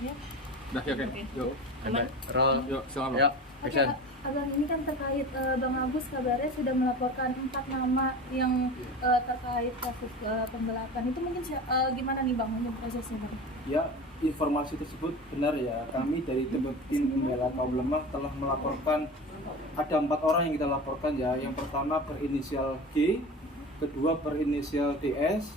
Ya. Udah ya, Oke. yuk. Aman. Roll. Yuk, silakan. Yuk, Oke, action. Abang, ini kan terkait Bang Agus kabarnya sudah melaporkan 4 nama yang terkait kasus penggelapan. Itu mungkin gimana nih Bang untuk prosesnya Bang? Ya, informasi tersebut benar ya. Kami dari tim pembela kaum lemah telah melaporkan ada 4 orang yang kita laporkan ya. Yang pertama berinisial G, kedua berinisial DS,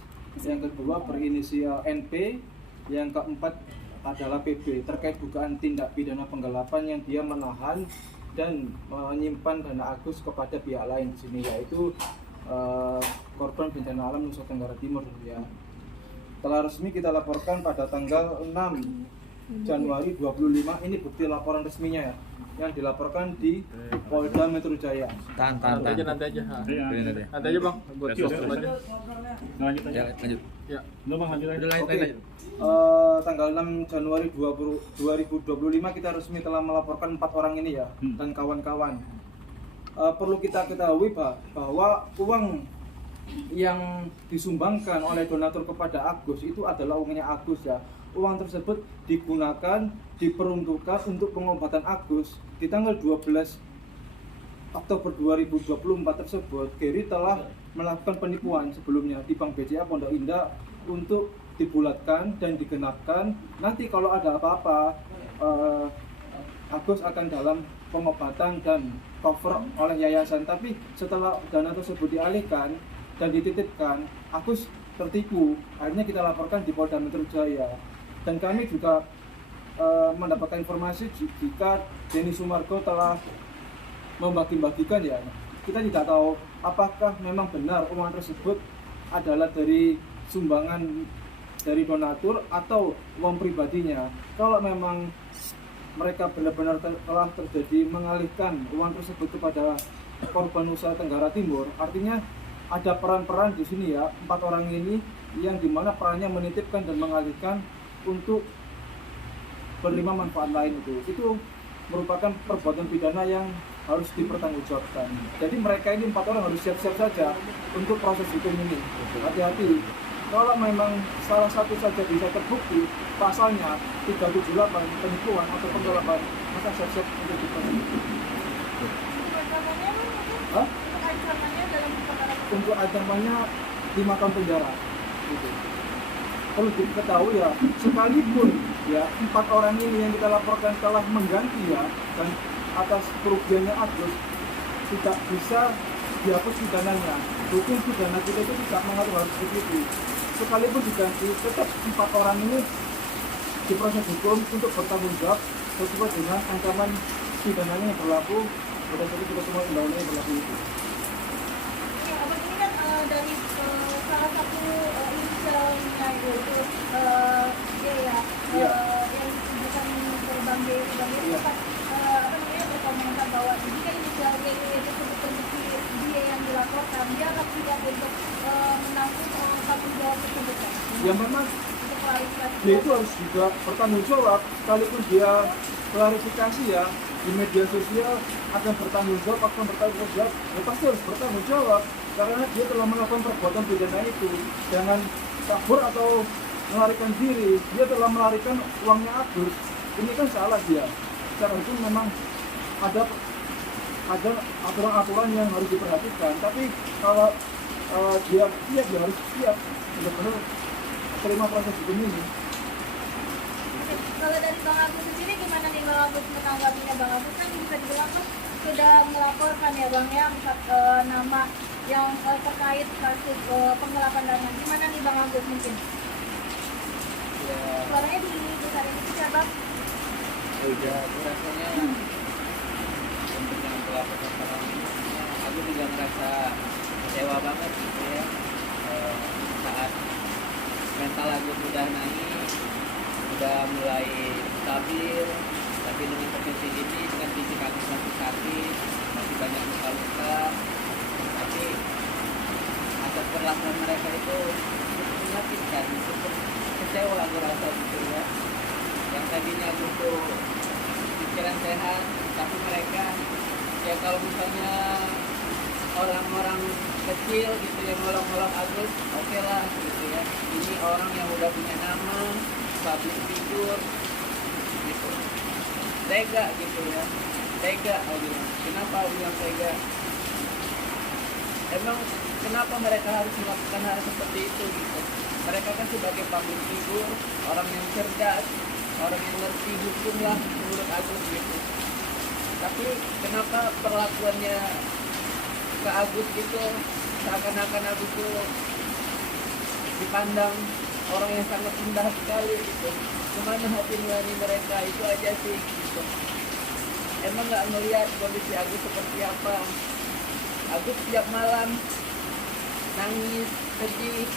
yang kedua berinisial NP, yang keempat adalah PB terkait dugaan tindak pidana penggelapan yang dia menahan dan menyimpan dana Agus kepada pihak lain di sini, yaitu korban bencana alam Nusa Tenggara Timur ya. Telah resmi kita laporkan pada tanggal 6 Januari 25, ini bukti laporan resminya ya, yang dilaporkan di Polda Metro Jaya. Nanti aja. Nanti aja bang, buat stop aja. Lanjut aja. Lanjut. Ya. Lu bang lanjut aja. Oke. Tanggal 6 Januari 2025 kita resmi telah melaporkan 4 orang ini ya dan kawan-kawan. Perlu kita ketahui bahwa uang yang disumbangkan oleh donatur kepada Agus itu adalah uangnya Agus ya. Uang tersebut digunakan, diperuntukkan untuk pengobatan Agus. Di tanggal 12 Oktober 2024 tersebut, Gary telah melakukan penipuan sebelumnya di Bank BCA Pondok Indah untuk dibulatkan dan digenapkan. Nanti kalau ada apa-apa, Agus akan dalam pengobatan dan cover oleh yayasan. Tapi setelah dana tersebut dialihkan dan dititipkan, Agus tertipu. Akhirnya kita laporkan di Polda Metro Jaya. Dan kami juga mendapatkan informasi jika Denny Sumargo telah membagi-bagikan ya. Kita tidak tahu apakah memang benar uang tersebut adalah dari sumbangan dari donatur atau uang pribadinya. Kalau memang mereka benar-benar telah terjadi mengalihkan uang tersebut kepada korban Nusa Tenggara Timur, artinya ada peran-peran di sini ya, 4 orang ini yang dimana perannya menitipkan dan mengalihkan untuk menerima manfaat lain itu merupakan perbuatan pidana yang harus dipertanggungjawabkan. Jadi mereka ini 4 orang harus siap-siap saja untuk proses hukum ini. Hati-hati. Kalau memang salah satu saja bisa terbukti pasalnya 378 penipuan atau penggelapan, maka siap-siap untuk diproses hukum. Hah? Untuk ancamannya 5 tahun penjara. Gitu. Perlu diketahui ya, sekalipun ya 4 orang ini yang kita laporkan telah mengganti ya, dan atas kerugiannya Agus tidak bisa dihapus pidananya. Hukum pidana kita itu tidak mengatur hal seperti itu. Sekalipun diganti, tetap 4 orang ini diproses hukum untuk bertanggung jawab sesuai dengan ancaman pidananya yang berlaku berdasarkan kita semua undang-undang yang berlaku itu. Oke, Abang, ini kan dari salah satu inisialnya itu dia ya, yang bukan Bang D itu kan berkomentar bahwa jika inisial D itu terbukti dia yang dilaporkan, dia akan tidak untuk menanggung tanggung jawab tersebut kan? Ya memang Untuk klarifikasi. dia itu harus juga bertanggung jawab, sekalipun dia klarifikasi ya di media sosial akan bertanggung jawab, ya pasti harus bertanggung jawab karena dia telah melakukan perbuatan pidana itu. Jangan kabur atau melarikan diri. Dia telah melarikan uangnya Agus. Ini kan salah dia. Secara hukum memang ada aturan-aturan yang harus diperhatikan. Tapi kalau dia harus siap benar-benar terima proses hukum ini. Oke, kalau dari Bang Agus sendiri gimana nih Bang Agus menanggapinya? Bang Agus kan bisa dibilang kan sudah melaporkan ya Bang ya nama yang terkait kasus penggelapan dana. Gimana nih Bang Agus mungkin? Ya, Suaranya dibesarin itu ya Bang? ya rasanya untuk yang pelaporan sekarang ini, aku juga merasa kecewa banget gitu ya. Saat mental aku sudah naik, sudah mulai stabil, tapi dengan kondisi ini, dengan fisik aku masih sakit, masih banyak luka-luka, tapi atas perlakuan mereka itu cukup menyakitkan, cukup kecewa aku rasa gitu ya. Yang tadinya aku tuh pikiran sehat, tapi mereka ya kalau misalnya orang-orang kecil gitu yang ngolong-ngolong Agus, oke lah gitu ya. Ini orang yang udah punya nama, public figure, gitu. Tega gitu ya, tega aku bilang. Kenapa aku bilang tega? Emang kenapa mereka harus melakukan hal seperti itu gitu? Mereka kan sebagai public figure, orang yang cerdas, orang yang ngerti hukum lah menurut Agus gitu. Tapi kenapa perlakuannya ke Agus gitu seakan-akan Agus itu dipandang orang yang sangat rendah sekali gitu. Gimana hati nurani mereka itu aja sih gitu. Emang nggak ngelihat kondisi Agus seperti apa? Agus tiap malam nangis, sedih.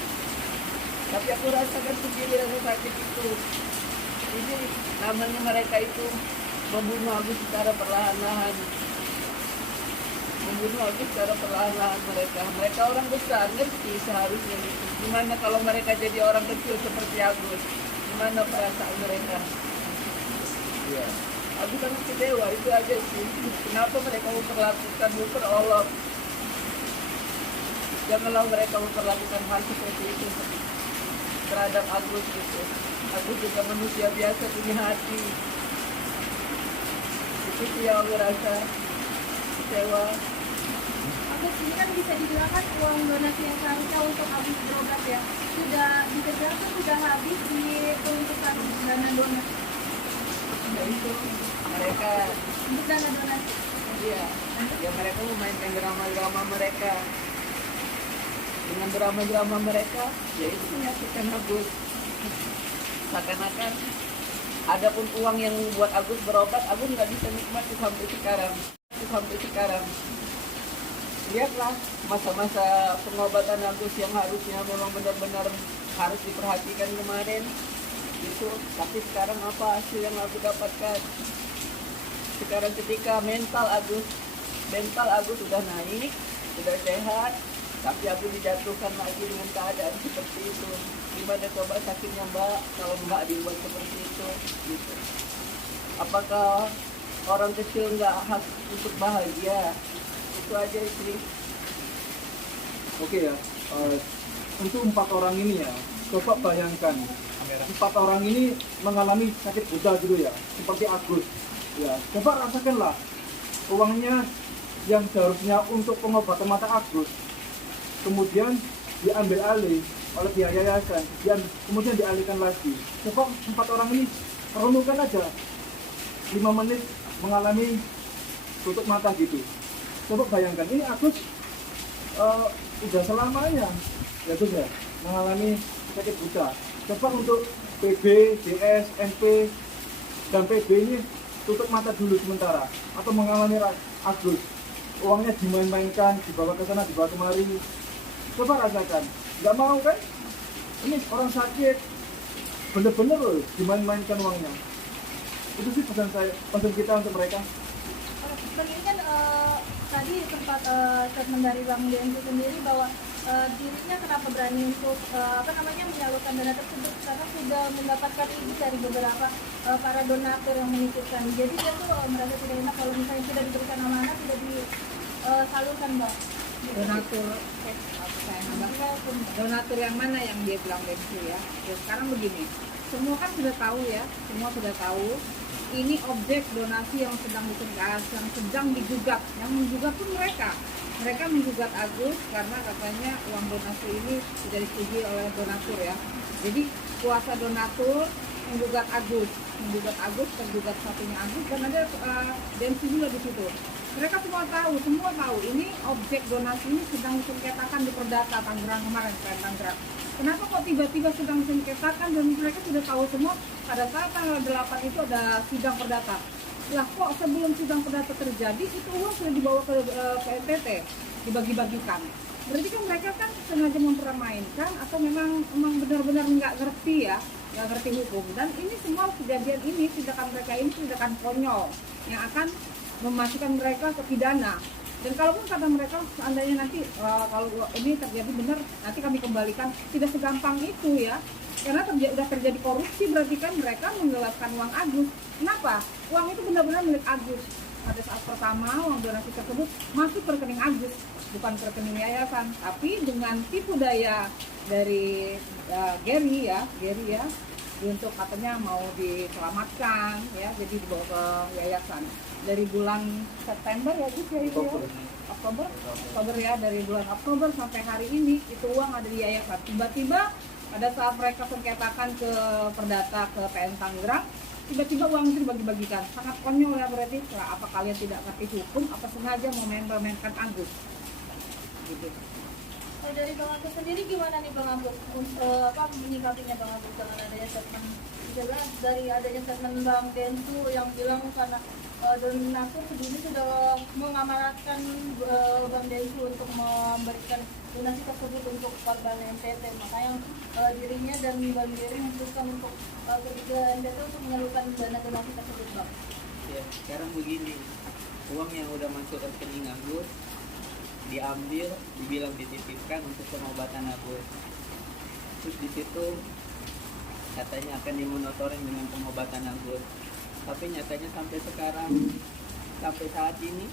Tapi aku rasakan sendiri rasa sakit itu. Ini namanya mereka itu membunuh Agus secara perlahan-lahan. Membunuh Agus secara perlahan-lahan mereka. Mereka orang besar, ngerti seharusnya itu. Gimana kalau mereka jadi orang kecil seperti Agus? Gimana perasaan mereka? Ya, Agus sangat kecewa, itu aja sih. Kenapa mereka memperlakukan memperolok? Janganlah mereka memperlakukan hal seperti itu terhadap Agus gitu. Agus juga manusia biasa, punya hati. Itu sih yang aku rasa kecewa. Agus ini kan bisa dibilang kan uang donasi yang seharusnya untuk Agus berobat ya, sudah dikerjakan, sudah habis diperuntukkan dana donasi. Ya itu mereka, Untuk dana donasi. iya, ya mereka memainkan drama-drama mereka. Dengan drama-drama mereka, ya itu menyakitkan Agus. Seakan-akan adapun uang yang buat Agus berobat, Agus nggak bisa nikmati sampai sekarang. Lihatlah masa-masa pengobatan Agus yang harusnya memang benar-benar harus diperhatikan kemarin itu, tapi sekarang apa hasil yang aku dapatkan? Sekarang ketika mental Agus sudah naik, sudah sehat, tapi aku dijatuhkan lagi dengan keadaan seperti itu. Gimana coba sakitnya Mbak kalau Mbak dibuat seperti itu gitu. Apakah orang kecil nggak hak untuk bahagia? Itu aja sih. Oke ya, untuk 4 orang ini ya, coba bayangkan 4 orang ini mengalami sakit buta gitu ya, seperti Agus. Ya, coba rasakanlah uangnya yang seharusnya untuk pengobatan mata Agus, kemudian diambil alih oleh pihak yayasan, kemudian dialihkan lagi. Coba 4 orang ini renungkan aja 5 menit mengalami tutup mata gitu. Coba bayangkan, ini Agus udah selamanya ya Gus ya, mengalami sakit buta. Coba untuk PB, DS, MP, dan PB ini tutup mata dulu sementara, atau mengalami Agus uangnya dimain-mainkan, dibawa ke sana, dibawa kemari. Coba rasakan, nggak mau kan? Ini orang sakit, bener-bener loh dimain-mainkan uangnya. Itu sih pesan kita untuk mereka. Bang, ini kan tadi sempat statement dari Bang Dian itu sendiri bahwa dirinya kenapa berani untuk menyalurkan dana tersebut karena sudah mendapatkan izin dari beberapa para donatur yang menitipkan. Jadi dia tuh merasa tidak enak kalau misalnya sudah diberikan amanah tidak disalurkan, Bang. Donatur donatur yang mana yang dia bilang begitu ya? Ya sekarang begini, semua kan sudah tahu ya, semua sudah tahu ini objek donasi yang sedang digugat, yang sedang digugat, yang menggugat pun mereka menggugat Agus karena katanya uang donasi ini tidak disetujui oleh donatur ya. Jadi kuasa donatur menggugat Agus, tergugat satunya Agus dan ada Densi juga di situ. Mereka semua tahu ini objek donasi ini sedang disengketakan di Perdata Tangerang kemarin, Tangerang. Kenapa kok tiba-tiba sedang disengketakan dan mereka sudah tahu semua pada saat tanggal 8 itu ada sidang Perdata. Lah kok sebelum sidang Perdata terjadi itu uang sudah dibawa ke NTT, dibagi-bagikan. Berarti kan mereka kan sengaja mempermainkan atau memang benar-benar nggak ngerti ya, nggak ngerti hukum. Dan ini semua kejadian ini, tindakan mereka ini tindakan konyol yang akan memasukkan mereka ke pidana. Dan kalaupun kata mereka seandainya nanti kalau ini terjadi benar, nanti kami kembalikan, tidak segampang itu ya. Karena sudah terjadi korupsi, berarti kan mereka menggelapkan uang Agus. Kenapa? Uang itu benar-benar milik Agus. Pada saat pertama uang donasi tersebut masuk ke rekening Agus, bukan ke rekening yayasan. Tapi dengan tipu daya dari Gary ya, untuk katanya mau diselamatkan ya, jadi dibawa ke yayasan dari bulan September ya Gus ya, itu ya? Oktober ya, dari bulan Oktober sampai hari ini itu uang ada di yayasan. Tiba-tiba pada saat mereka sengketakan ke Perdata ke PN Tangerang, tiba-tiba uang itu dibagi-bagikan. Sangat konyol ya berarti. Nah, apa kalian tidak ngerti hukum, apa sengaja memainkan Agus gitu. Dari Bang Agus sendiri gimana nih Bang Agus menyikapinya Bang Agus dengan adanya statement, jelas dari adanya statement Bang Densu yang bilang karena donatur sebelumnya sudah mengamanatkan Bang Densu untuk memberikan donasi tersebut untuk korban NTT, makanya dirinya dan Bang Dery memutuskan untuk ketiga NTT untuk menyalurkan dana donasi tersebut Bang. Ya, sekarang begini, uang yang udah masuk ke rekening Agus diambil, dibilang dititipkan untuk pengobatan Agus. Terus di situ katanya akan dimonitoring dengan pengobatan Agus. Tapi nyatanya sampai sekarang, sampai saat ini,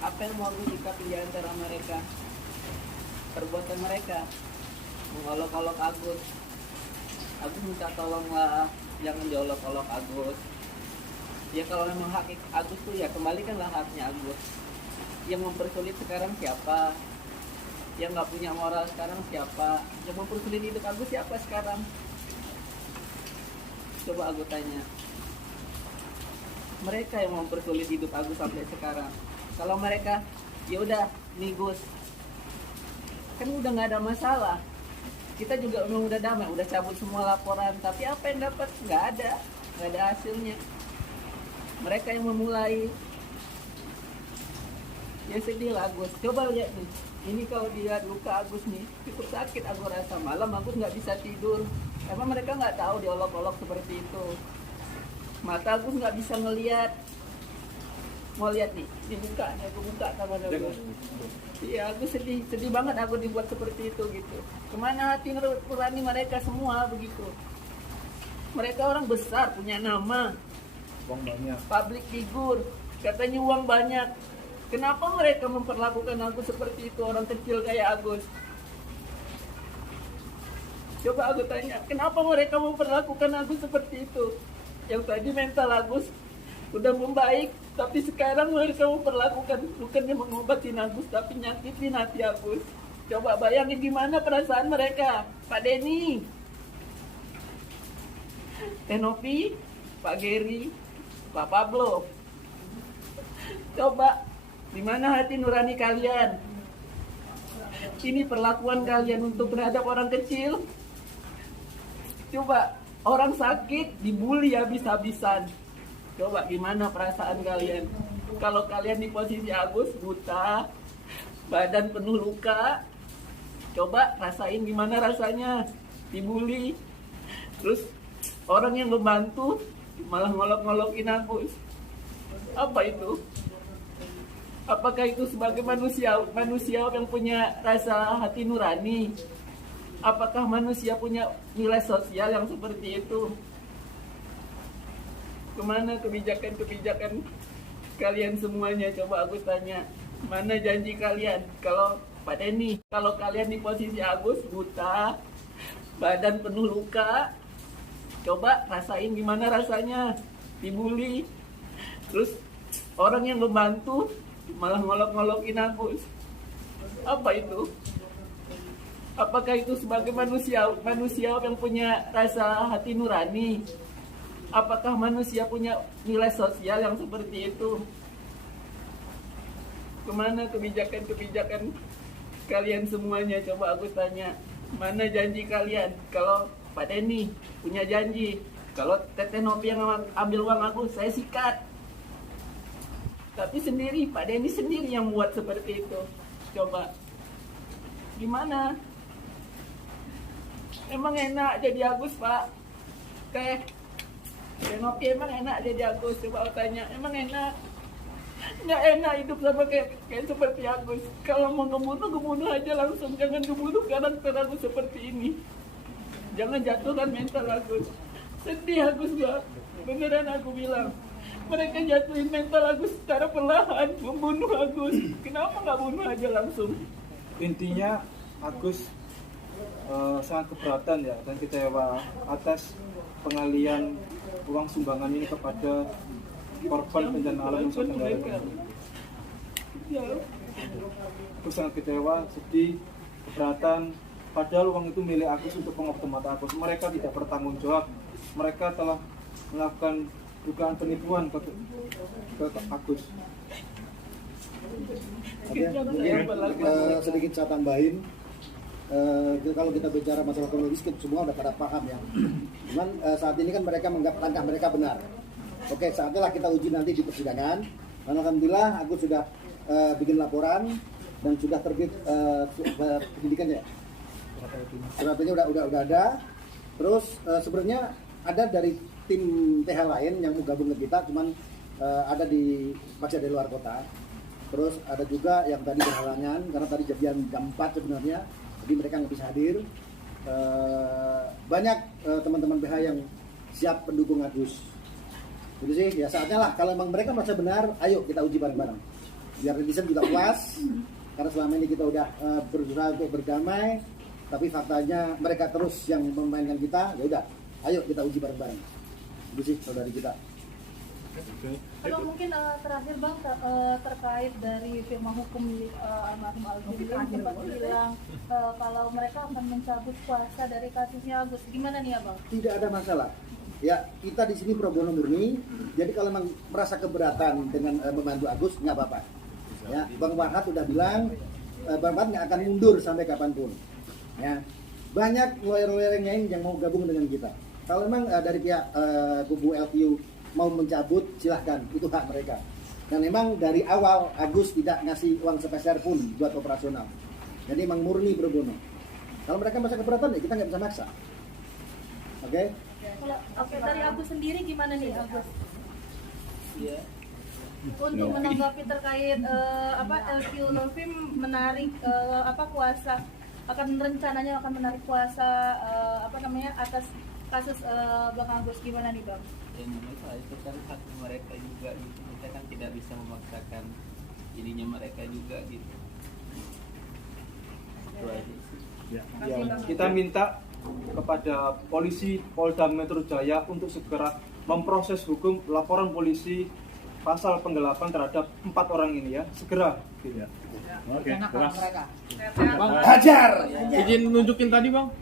apa yang mau Agus sikapi di antara mereka? Perbuatan mereka mengolok-olok Agus. Agus minta tolonglah, jangan diolok-olok Agus. Ya kalau memang hak Agus tuh ya kembalikanlah haknya Agus. Yang mempersulit sekarang siapa? Yang nggak punya moral sekarang siapa? Yang mempersulit hidup Agus siapa sekarang? Coba Agus tanya. Mereka yang mempersulit hidup Agus sampai sekarang. Kalau mereka, ya udah, nih Gus, kan udah nggak ada masalah. Kita juga udah damai, udah cabut semua laporan. Tapi apa yang dapat? Nggak ada hasilnya. Mereka yang memulai. Ya sedih lah Agus. Coba lihat nih. Ini kalau dilihat luka Agus nih, cukup sakit Agus rasa. Malam Agus nggak bisa tidur. Emang mereka nggak tahu diolok-olok seperti itu. Mata Agus nggak bisa ngelihat. Mau lihat nih, dibuka sama Agus. Iya, Agus sedih banget Agus dibuat seperti itu gitu. Kemana hati nurani mereka semua begitu? Mereka orang besar, punya nama, Uang banyak. public figure, katanya uang banyak. Kenapa mereka memperlakukan Agus seperti itu, orang kecil kayak Agus? Coba Agus tanya, kenapa mereka memperlakukan Agus seperti itu? Yang tadi mental Agus udah membaik, tapi sekarang mereka memperlakukan, bukannya mengobatin Agus, tapi nyakitin hati Agus. Coba bayangin gimana perasaan mereka. Pak Denny, Tenopi, Pak Geri, Pak Pablo. Coba, di mana hati nurani kalian? Ini perlakuan kalian untuk terhadap orang kecil. Coba, orang sakit dibully habis-habisan. Coba gimana perasaan kalian? Kalau kalian di posisi Agus, buta, badan penuh luka, coba rasain gimana rasanya dibully. Terus orang yang membantu malah ngolok-ngolokin Agus. Apa itu? Apakah itu sebagai manusia yang punya rasa hati nurani? Apakah manusia punya nilai sosial yang seperti itu? Kemana kebijakan-kebijakan kalian semuanya? Coba aku tanya, mana janji kalian? Kalau Pak Denny, kalau kalian di posisi Agus, buta, badan penuh luka, coba rasain gimana rasanya dibully. Terus orang yang membantu malah ngolok-ngolokin Agus. Apa itu? Apakah itu sebagai manusia yang punya rasa hati nurani? Apakah manusia punya nilai sosial yang seperti itu? Kemana kebijakan-kebijakan kalian semuanya? Coba aku tanya, mana janji kalian? Kalau Pak Denny punya janji, kalau Teteh Nopi yang ambil uang aku, saya sikat. Tapi sendiri, Pak Denny sendiri yang buat seperti itu. Coba, gimana? Emang enak jadi Agus, Pak? Teh Nopi emang enak jadi Agus? Coba aku tanya, emang enak? Nggak enak hidup sama kayak seperti Agus. Kalau mau ngebunuh aja langsung. Jangan ngebunuh karakter Agus seperti ini. Jangan jatuhkan mental Agus. Sedih Agus, Mbak. Beneran aku bilang. Mereka jatuhin mental Agus secara perlahan, membunuh Agus. Kenapa nggak bunuh aja langsung? Intinya Agus sangat keberatan ya dan kecewa atas pengalian uang sumbangan ini kepada korban bencana alam Nusa Tenggara Timur. Aku sangat kecewa, sedih, keberatan. Padahal uang itu milik Agus untuk pengobatan Agus. Mereka tidak bertanggung jawab. Mereka telah melakukan dugaan penipuan ke Agus. Oke, mungkin sedikit saya tambahin. Kalau kita bicara masalah kronologis, kita semua udah pada paham ya. Cuman saat ini kan mereka menganggap langkah mereka benar. Oke, saatnya lah kita uji nanti di persidangan. Dan alhamdulillah aku sudah bikin laporan dan sudah terbit penyidikannya. Suratnya udah ada. Terus sebenarnya ada dari tim TH lain yang mau gabung ke kita, cuman ada masih ada di luar kota. Terus ada juga yang tadi berhalangan karena tadi jadian jam 4 sebenarnya, jadi mereka nggak bisa hadir. Banyak teman-teman PH yang siap pendukung Agus. Jadi sih ya saatnya lah kalau memang mereka merasa benar, ayo kita uji bareng-bareng. Biar netizen juga puas, karena selama ini kita udah berusaha untuk berdamai, tapi faktanya mereka terus yang memainkan kita. Ya udah, ayo kita uji bareng-bareng. Itu sih saudari kita. Kalau mungkin terakhir Bang terkait dari firma hukum almarhum Agus yang sempat bilang kalau mereka akan mencabut kuasa dari kasusnya Agus, gimana nih ya Bang? Tidak ada masalah. Ya kita di sini pro bono murni. Jadi kalau memang merasa keberatan dengan membantu Agus nggak apa-apa. Ya Bang Wahab udah bilang Bang Wahab nggak akan mundur sampai kapanpun. Ya banyak lawyer-lawyer yang lain yang mau gabung dengan kita. Kalau memang dari pihak kubu LTU mau mencabut, silahkan, itu hak mereka. Dan memang dari awal Agus tidak ngasih uang sepeser pun buat operasional. Jadi memang murni pro bono. Kalau mereka merasa keberatan ya kita nggak bisa maksa. Oke? Oke, dari Agus sendiri gimana nih Agus? Iya. Untuk menanggapi terkait LQ Lorvim menarik kuasa, rencananya akan menarik kuasa atas kasus Bang Agus, gimana nih Bang? Yang namanya itu kan hak mereka juga gitu. Kita kan tidak bisa memaksakan dirinya mereka juga gitu. Itu aja sih. Ya, kita minta kepada polisi Polda Metro Jaya untuk segera memproses hukum laporan polisi pasal penggelapan terhadap 4 orang ini ya, segera. Oke, jelas. Mereka. Bang, Hajar. izin nunjukin tadi Bang.